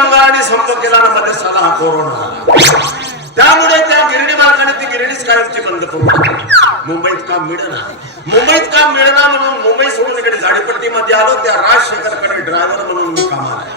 कामगारांनी संप केला ना मध्ये साला हा कोरोना. त्यामुळे त्या गिरणी मालकाने ती गिरणीच कायमची बंद करून मुंबईत काम मिळणार. मुंबईत काम मिळणार म्हणून मुंबई सोडून इकडे झाडीपट्टीमध्ये आलो. त्या राजशेखरकडे ड्रायव्हर म्हणून मी कामाला आहे,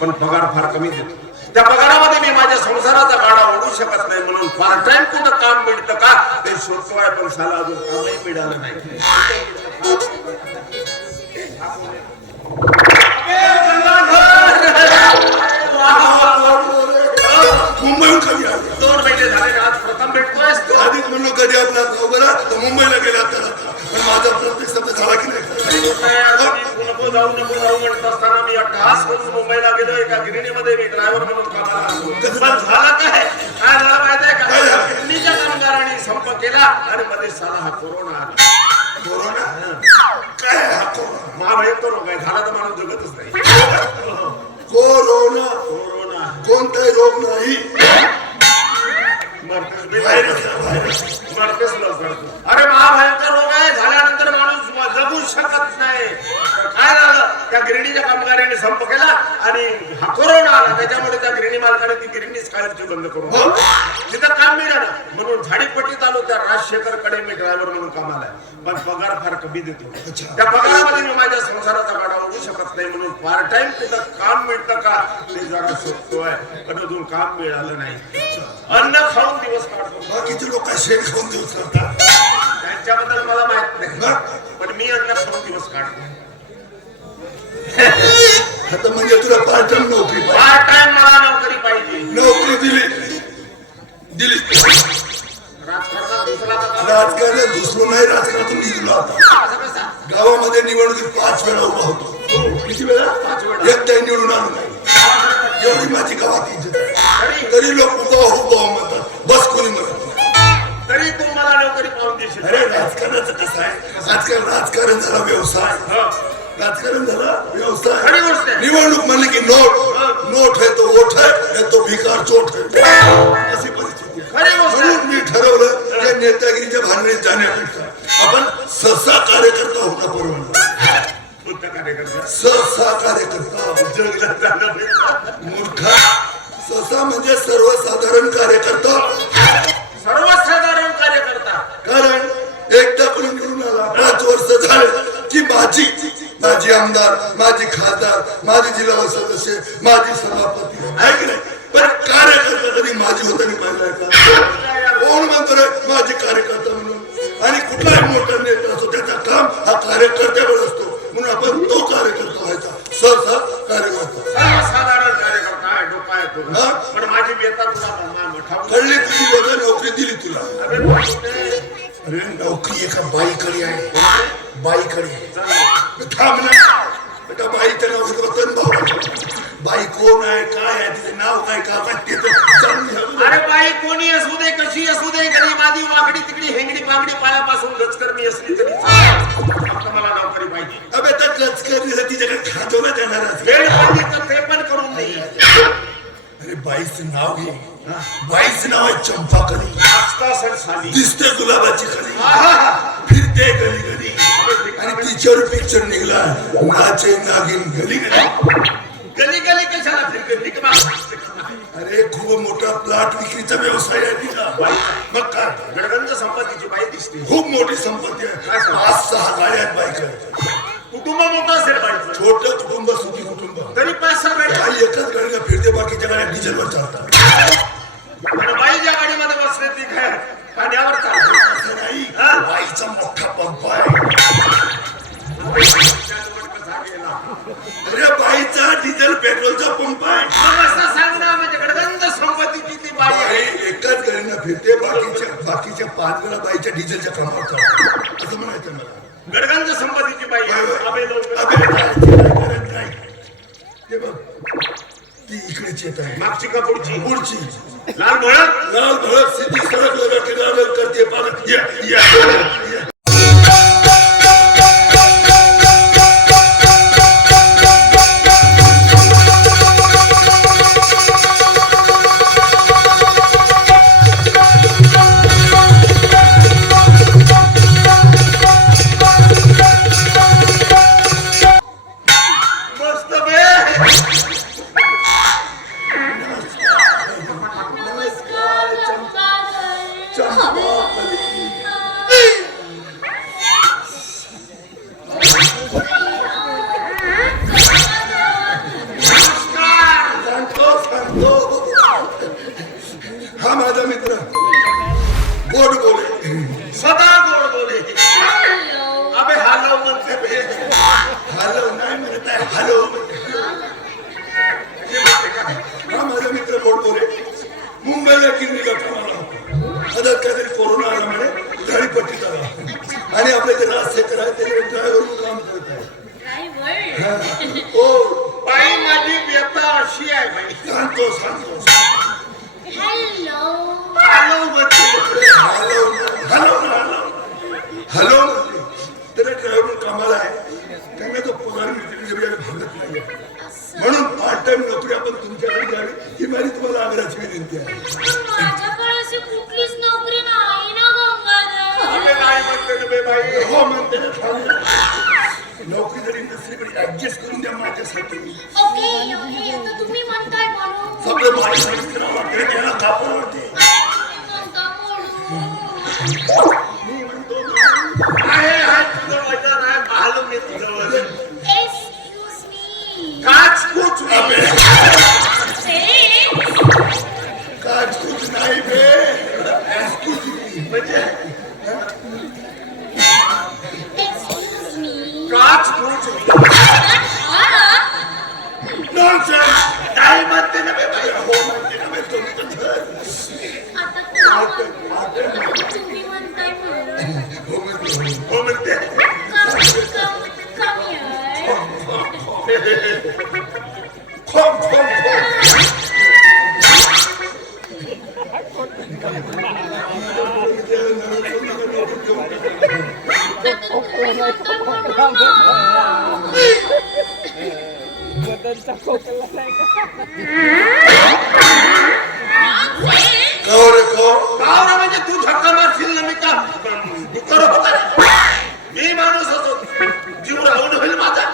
पण पगार फार कमी देतो. त्या पगारामध्ये मी माझ्या संसाराचा गाडा ओढू शकत नाही म्हणून पार्ट टाइम कुठं काम मिळतं का ते शोधतोय, पण साला अजून कामही मिळालं नाही. मुंबईहून कधी आले? 2 महिने झाले. आज प्रथम भेटतोय. आधीच म्हणलो कधी आपला बघा तर मुंबईला गेला तर पण माझा प्रत्येक शब्द झाला की नाही? नको जाऊ म्हणत असताना मी अट्टहास करून मुंबईला गेलो. एका गिरणीमध्ये मी ड्रायव्हर म्हणून कामाला लागलो. पण झाला काय झालं माहिती आहे का? गिरणीच्या कामगारांनी संप केला आणि मध्ये साला हा कोरोना आला. कोरोना काय? हा कोरोना महाभयंकर रोग आहे. झाला तर माणूस जगतच नाही. कोरोना कोणताही रोग नाही, मरतेच लवकर. अरे महाभयंकर रोग आहे. झाल्यानंतर माणूस जगू शकत नाही. काय झालं? त्या गिरणीच्या कामगारांनी संप केला आणि हा कोरोना आला. त्याच्यामुळे त्या गिरणी मालकाने ती गिरणीच कायमची बंद करून तिथं काम मिळालं म्हणून झाडीपट्टीत आलो. त्या राजशेखरकडे मी ड्रायव्हर म्हणून कामाला आहे, पण पगार फार कमी देतो. त्या पगारामध्ये मी माझ्या संसाराचा गाडा ओढू शकत नाही म्हणून पार्ट टाइम तिथं काम मिळतं का ते जरा शोधतोय, पण अजून काम मिळालं नाही. अन्न खाऊन दिवस काढतो. बाकीचे लोक शेण खाऊन दिवस करतात, त्यांच्याबद्दल मला माहित नाही, पण मी अन्न खाऊन दिवस काढतो. आता म्हणजे तुला पार्ट टाइम नोकरी पाहिजे. पार्ट टाइम मला नोकरी पाहिजे. नोकरी दिली राजकारणात घुसलो नाही, राजकारणातून निघलो. आता गावामध्ये निवडणुकीत 5 वेळा उभा होतो. किती वेळा? 5 वेळा. एकदा निवडून आलो नाही. एवढी माझी गावात इज्जत आहे. तरी लोक उभा म्हणतात, बस कोणी म्हणत तरी तू मला नोकरी पाहून देशील. अरे राजकारणाचं कसं आहे, आजकाल राजकारण झाला व्यवसाय. राजकारण झाला व्यवसाय. निवडणूक म्हणले की नोट है तो वोट है तो भिकार चोट है, अशी परिस्थिती आहे. म्हणून मी ठरवलं की नेतागिरीच्या भानगडीत जाण्यापेक्षा आपण सहसा कार्यकर्ता होता परवडलं. सहसा कार्यकर्ता मूर्खा. सहसा म्हणजे सर्वसाधारण कार्यकर्ता. सर्वसाधारण कार्यकर्ता. कारण एकदा कोणी निवडून आला 5 वर्ष झाले की माझी आमदार, माझी खासदार, माझी जिल्हा सदस्य, माझी सभापती आहे की नाही. पण कार्यकर्ता कधी माझी होताना पाहिलाय का? कोण म्हणतो रे माझे कार्यकर्ता म्हणून? आणि कुठलाही मोठा नेता असतो त्याचा काम हा कार्यकर्त्यावर असतो, म्हणून आपण तो कार्यकर्ता व्हायचा. सहसा कार्यकर्ता. सर्वसाधारण कार्यकर्ता आहे. डोका येतो. पण माझी बेता तुला कळली. तुझी बेटा नोकरी दिली तुला. अरे नोकरी एका बाईकडे आहे. बाईकडे थांब ना बेटा. बाईचं नाव रतन भाऊ. बाई कोण आहे, काय आहे, तिचं नाव काय, का ते तर. अरे बाई कोणी असू दे, कशी असू दे, कधी माझी वाकडी तिकडी हेंगडी पागडी पायापासून लचकर मी असली तरी मला नोकरी पाहिजे. अबे तर लचकर तिच्याकडे खाजवलं देणार. वेळ पडली तर ते पण करून नाही. अरे बाईचं नाव घे. बाईचं नाव आहे चंपाकली. दिसते गुलाबाची कली, फिरते गली गली. आणि तिच्यावर पिक्चर निघला नाचे नागिन गली गली गली कशाला फिरते? अरे खूप मोठा प्लॉट विक्रीचा व्यवसाय आहे तिचा. मग काय गडगंज संपत्तीची बाई दिसते. खूप मोठी संपत्ती आहे. 5-6 गाड्या आहेत बाईकडे. कुटुंब मोठं असेल बाईचं. छोटं कुटुंब, सुखी कुटुंब. तरी 5-6 गाड्या. काही एकच गाडीला फिरते, बाकीच्या गाड्या डिझेलवर चालतात. बाई ज्या गाडीमध्ये बसले ती काय पाण्यावर चालते नाही. बाईचा मोठा पंप आहे. अरे बाईचा डिझेल पेट्रोलचा पंप आहे. गडगंज संपत्तीची ती बाई आहे. एकाच गाडीनं फिरते, बाकीच्या 5 वेळा बाईच्या डिझेलच्या कामावर चालतात असं म्हणायचं मला. गडगंज संपत्तीची बाई नाही. ते बघ ती इकडेच येत आहे. मागची का पुढची? पुढची. लाल भोळक सिद्धी सडक लगा के लागल करते पालक. हॅलो हा माझा मित्र बोलतो रे मुंबईला किल्लीला कामाला आता काहीतरी कोरोना आला म्हणे झाडीपट्टीत आला आणि आपले ते राजशेखर आहे ते ड्रायव्हर काम करत आहे हो बाई माझी व्यथा अशी आहे बाई सांगतो हॅलो हॅलो म्हणते हॅलो हॅलो हॅलो म्हणते त्याला ड्रायव्हर कामाला आहे त्यांना तो पगार मिळते भागत नाही म्हणून पार्ट टाइम नोकरी आपण तुमच्याकडे द्यावी ही माझी तुम्हाला आग्रहाची विनंती आहे माझ्याकडे अशी कुठलीच नोकरी नाही ना गंगाधर आम्ही नाही म्हणते ना बे बाई हो म्हणते ना थांब. नोकरी जरी नसली तरी ऍडजस्ट करून द्या माझ्यासाठी ओके ओके आता तुम्ही म्हणताय म्हणून सगळं माझ्यासाठी करावं लागतं त्याला कापड वाटते म्हणता म्हणून मी म्हणतो आहे तुझं वजन आहे मालूम आहे तुझं वजन एक्सक्यूज मी काच कुछ काच कुछ नाही बे म्हणजे एक्सक्यूज मी काच कुछ नॉनसेन्स काय म्हणते ना बे बाई हो म्हणते ना बे तुमचं घर आता तुम्ही म्हणताय म्हणून हो म्हणते हो म्हणते कम हिअर खोम खोम खोम कहो रे कहो गावरा म्हणजे तू धक्का मारशील ना मी का दुकर होता मी माणूस असो जीव राहून होईल माझा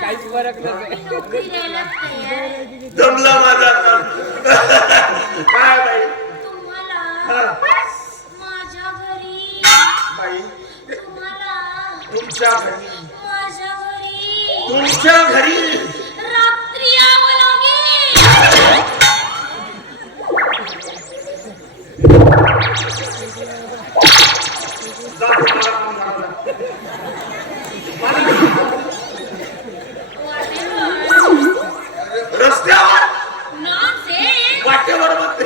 काहीच फरक नाही नोकरी द्यायला तयार जमला माझा काम काय बाई तुम्हाला माझ्या घरी बाई तुम्हाला तुमच्या घरी माझ्या घरी तुमच्या घरी रात्री यावं लागेल जातो मला काम करावं. रस्त्यावर वाटेवर म्हणते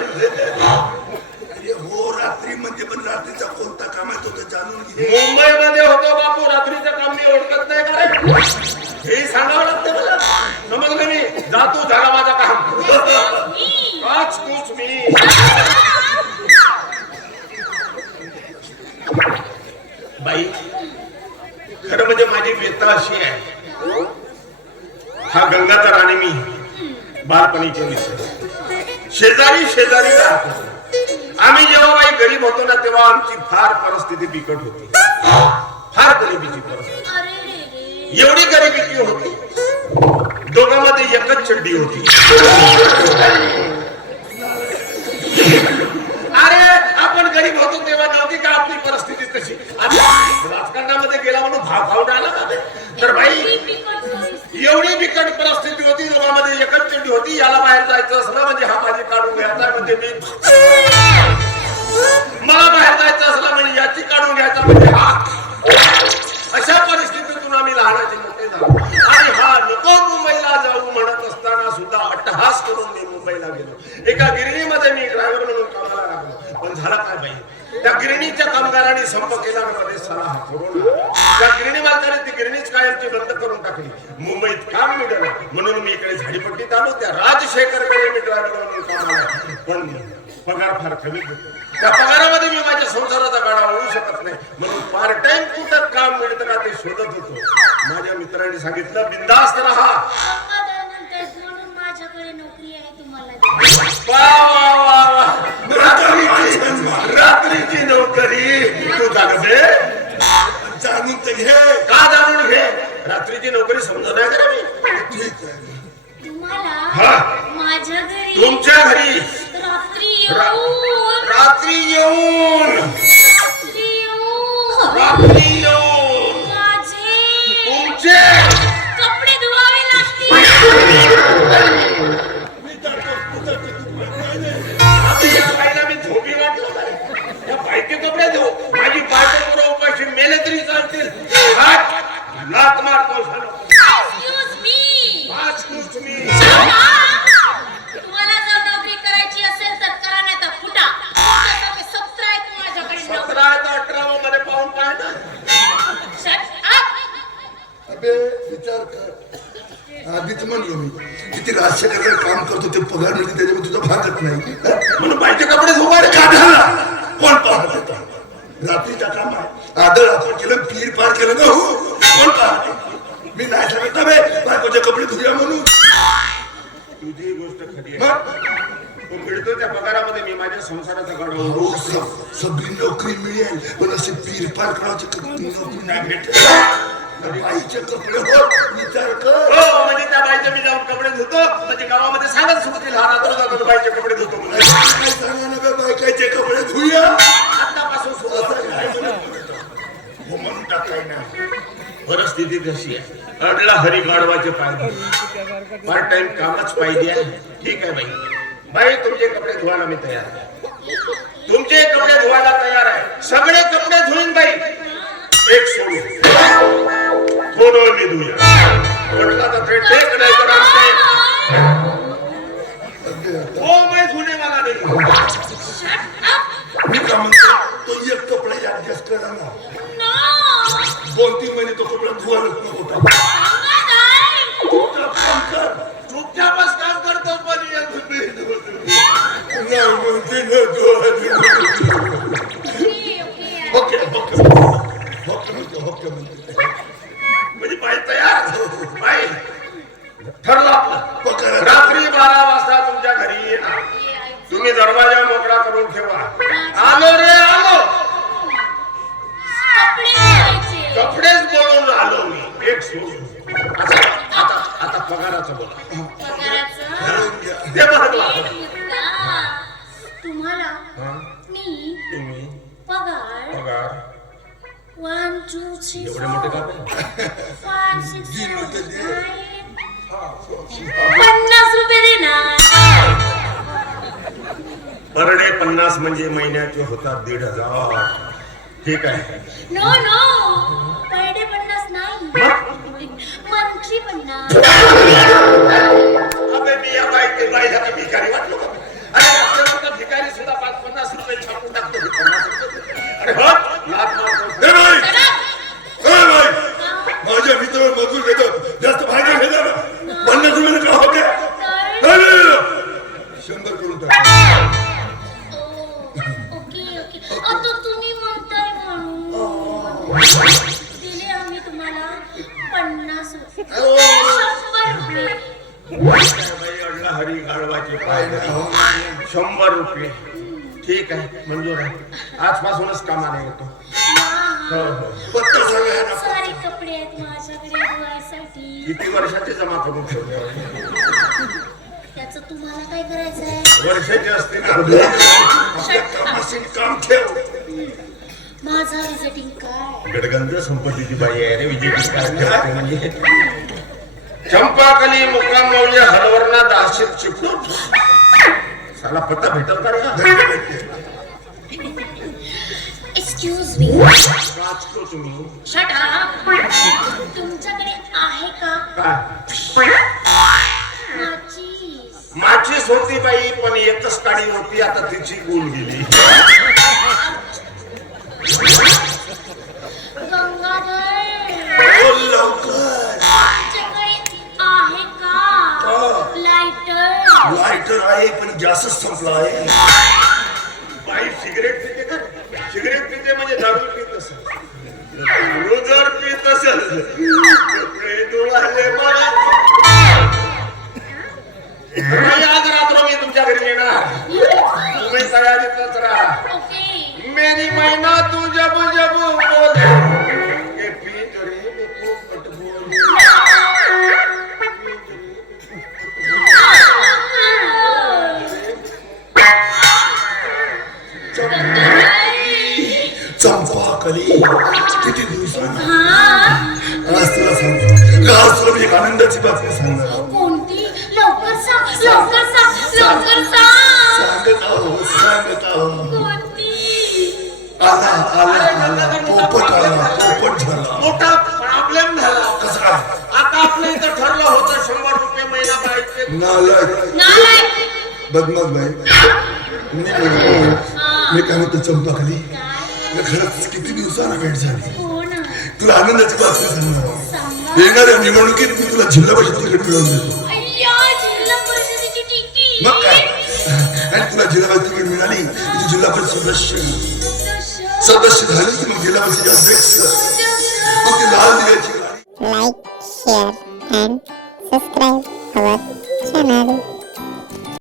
अरे हो रात्री म्हणजे पण रात्रीचा कोणता काम आहे तो तर जाणून घे मुंबईमध्ये होतो बापू रात्रीचं काम मी ओळखत नाही का रे हे सांगावं लागतं मला समजलं मी जातो झाला माझा काम काच कुछ मी बाई खरं म्हणजे माझी व्यथा अशी आहे हा गंगाधर आणि मी बालपणीचे मित्र शेजारी राहत होतो. आम्ही जेव्हा बाई गरीब होतो ना तेव्हा आमची फार परिस्थिती बिकट होती फार गरिबीची परिस्थिती अरे रे रे एवढी गरिबी की होती दोघांमध्ये एकच चड्डी होती अरे आपण गरीब होतो तेव्हा नव्हती का आपली परिस्थिती तशी आता राजकारणामध्ये गेला म्हणून भाव खाऊन आला का ते? तर बाई एवढी बिकट परिस्थिती होती दोघांमध्ये एकच चड्डी होती याला बाहेर जायचं असलं म्हणजे हा माझी काढून घ्यायचा म्हणजे मी मला बाहेर जायचं असलं म्हणजे याची काढून घ्यायचा म्हणजे हा अशा परिस्थितीतून आम्ही लहानाचे मोठे झालो आणि हा नको मुंबईला जाऊ म्हणत असताना सुद्धा अट्टहास करून मी मुंबईला गेलो एका गिरणीमध्ये मी ड्रायव्हर म्हणून कामाला लागलो पण झाला काय बाई त्या गिरणीच्या कामगारांनी संप केला मध्ये साला हा कोरोना त्या गिरणी मालकाने ती गिरणीच कायमची बंद करून टाकली मुंबईत काम मिळालं म्हणून मी इकडे झाडीपट्टीत आलो त्या राजशेखरकडे मी ड्रायव्हर म्हणून कामाला पण पगार फार कमी देतो त्या पगारामध्ये मी माझ्या संसाराचा गाडा होऊ शकत नाही म्हणून पार्ट टाइम कुठं काम मिळतं का ते शोधत होतो माझ्या मित्रांनी सांगितलं बिंदास्त राहा गंगाधर म्हणतात म्हणून माझ्याकडे नोकरी आहे तुम्हाला वा वा वा वा रात्रीची नोकरी तू जागते जाणून तर घे का जाणून घे रात्रीची नोकरी समजत नाही का मी ठीक आहे तुम्हाला माझ्या घरी तुमच्या घरी रात्री येऊन रात्री येऊन माझे तुमचे कपडे धुवावे लागतील मी जातो, तू जातो, तू नाही, नाही. आता या बाईला मी झोपी वाटलो का रे? या बाईचे कपडे देऊ माझी बायको बरोबर उपाशी मेले तरी बोलशाल एक्सक्यूज मी तुम्हाला जर नोकरी करायची असेल तर करा, नाही तर फुटा. तुमच्यासारखे 17 आहेत माझ्याकडे नोकरी. 17 ते 18 मध्ये पाहून पाहता Shut up. अबे विचार कर. आधीच म्हणलो मी किती राजकारणात काम करतो ते पगार मिळते त्याच्यामध्ये तुझा भागत नाही म्हणून बाईचे कपडे धुवायला काढायला कोण पाहत होता रात्रीच्या कामात आदळ आपण केलं पीर पार केलं ना हो कोण पाहते मी नाही सांगत ना बे बायकोचे कपडे धुया म्हणून तुझी ही गोष्ट खरी आहे. तो मिळतो त्या पगारामध्ये मी माझ्या संसाराचा हो, गडवा सगळी नोकरी मिळेल पण असे पीर पार करायचे नोकरी नाही भेटत बाईचे कपडे हो विचार कर हो म्हणजे त्या बाईचे मी जाऊन कपडे धुतो म्हणजे गावामध्ये सांगत सुटतील हा रात्र जातो बाईचे कपडे धुतो म्हणून. काय सांगा ना बे बायकाचे कपडे धुया आतापासून सुरू असं काय हो म्हणून टाकाय ना परिस्थिती कशी आहे. अडला हरी गाढवाचे पाय पार्ट टाइम कामच पाहिजे आहे. ठीक आहे बाई तुमचे कपडे धुवायला मी तयार आहे. तुमचे कपडे धुवायला तयार आहे. सगळे कपडे धुईन बाई एक सोडून थोडं मी धुया म्हटलं तर ते टेक नाही तर हो मैं धुने वाला नाही. मी का म्हणतो तो एक कपडे ऍडजस्ट करा ना No. 2-3 महिने तो कपडा धुवायलाच नको टाका. काम कर चुपचापच काम करतो पण नाही म्हणते ना धुवा. ओके ओके ओके म्हणते म्हणजे बाई तयार बाई ठरलं आपलं पगार रात्री 12 वाजता तुमच्या घरी येणार. तुम्ही दरवाजा मोकळा करून ठेवा. आलो रे आलो. कपडे धुवायचे. कपडेच बोलून आलो मी एक सोडून. आता पगाराचं बोला. पगाराचं ते बघा एक मुद्दा. तुम्हाला मी तुम्ही पगार 1 2 3 एवढे मोठे कपडे 5 6 7 50 रुपये देणार. पर डे 50 म्हणजे महिन्याचे होतात 1,500. ठीक आहे. नो पर डे 50 नाही मंथली 50. अबे मी या बाईला का भिकारी वाटलो का? अरे रस्त्यावर तर भिकारी सुद्धा 50 रुपये छापून टाकतो. 50 रुपये. अरे हो लाथ मारतो. ए बाई ए बाई माझ्या मित्र मजूर घेतो जास्त फायदा घेता ना 50 रुपये का होते तर 100 करून टाक. ओके आता तुम्ही म्हणताय म्हणून दिले आम्ही तुम्हाला 50 रुपये. 100 रुपये. बाई अडला हरी गाढवाचे पाय 100 रुपये. ठीक आहे मंजूर आहे. आजपासूनच कामाला येतो. हो हो. पत्ता सांगा ना सारे कपडे आहेत माझ्याकडे धुवायसाठी. किती वर्षाचे जमा करून ठेवले त्याचं तुम्हाला काय करायचं आहे? वर्षाचे असते ना. मशीन काम ठेव माझा विजिटिंग काय? गडगंज संपत्तीची बाई आहे रे विजय काय म्हणजे चंपाकली मुक्काम मौल्य हलवरना दाशीत चिपटून साला पत्ता भेटल का रे? Excuse me. वाचतो तुम्ही शट अप. तुमच्याकडे आहे का काय माचीस? माचीस होती बाई पण एकच काडी होती आता तिची गुण गेली. गंगाधर बोल लवकर तुमच्याकडे आहे का लायटर? लायटर आहे पण गॅसच संपला आहे. बाई सिगरेट पिते का? सिगरेट पिते म्हणजे दारू पित असेल. दारू जर पित असेल कपडे धुवायले मला. बाई, आज रात्र मी तुमच्या घरी येणार. तुम्ही तयारीतच राहा. ओके. मेरी मैना तू जब जब बोले ये पिंजरे में पोपट बोले. चंपाकली किती दिवसांनी हा आज तुला सांगतो आज तुला मी एक आनंदाची बातमी सांगणार कोणती? लवकर सांग लवकर सांग लवकर सांग. सांगत आहो कोणती? आला आला आला पोपट झाला मोठा प्रॉब्लेम झाला. कसा नालायक. बदमाश बाई मी काय म्हणतो चंपाखाली मी खरंच किती दिवसाला भेट झाली हो ना. तुला आनंदाची बातमी सांगणार सांगा. येणाऱ्या निवडणुकीत मी तुला जिल्हा परिषद तिकीट मिळवून देतो अय्या, जिल्हा परिषदेची तिकीट. मग काय आणि तुला जिल्हा परिषद तिकीट मिळाली तू जिल्हा परिषद सदस्य झाली की मग जिल्हा परिषदेचे अध्यक्ष मग ती लाल दिव्याची गाडी like